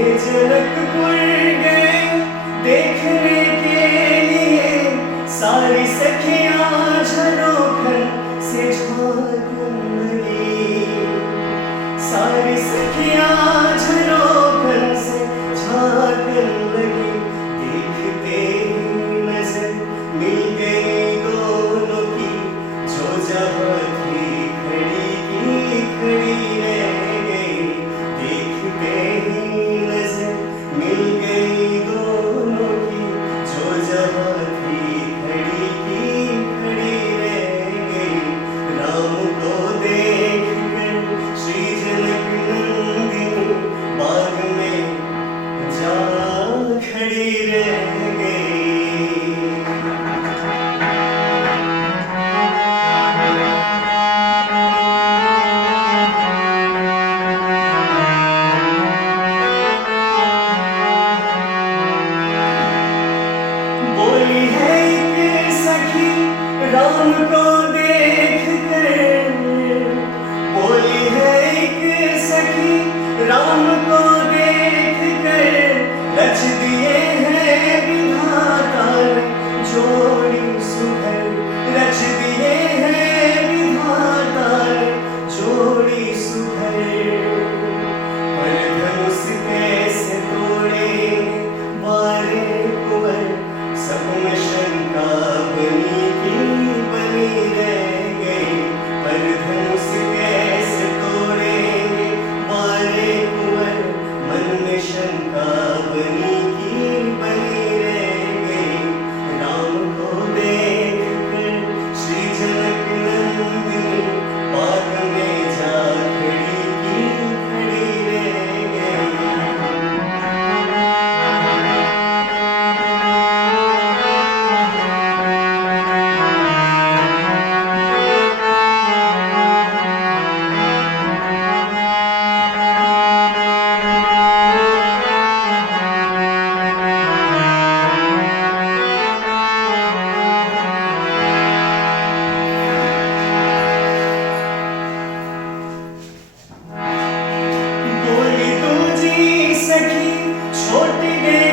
जनकपुर गए देखने के लिए, सारी सखियां झरोखन से झांकन लगी। सारी सखियां झरोखन से झांकन लगी। देखते ही नजर मिल गई दोनों की, जो जहां थी खड़ी की खड़ी रह गई। देखते ही नजर मिल गई दोनों की, जो जहां थी खड़ी की खड़ी रह गई। राम को देख कर श्री जनक नंदिनी बाग में जा खड़ी रह गई। बोली है एक सखी राम को देख कर, बोली है एक सखी राम को देख कर, रच दिए हैं विधाता ने जोड़ी सुधर। रच दिए हैं विधाता ने जोड़ी सुधर। पर धनुष कैसे तोड़े मारे कुंवर, सब में शंका बनी की बनी रह गई। पर धनुष कैसे तोड़ेंगे मारे कुंवर, मन में शंका बनी की बनी रह गई। राम को देख कर श्री जनक नंदिनी बाग में जा खड़ी की खड़ी रह गई। बोली दूजी सखी छोटी दे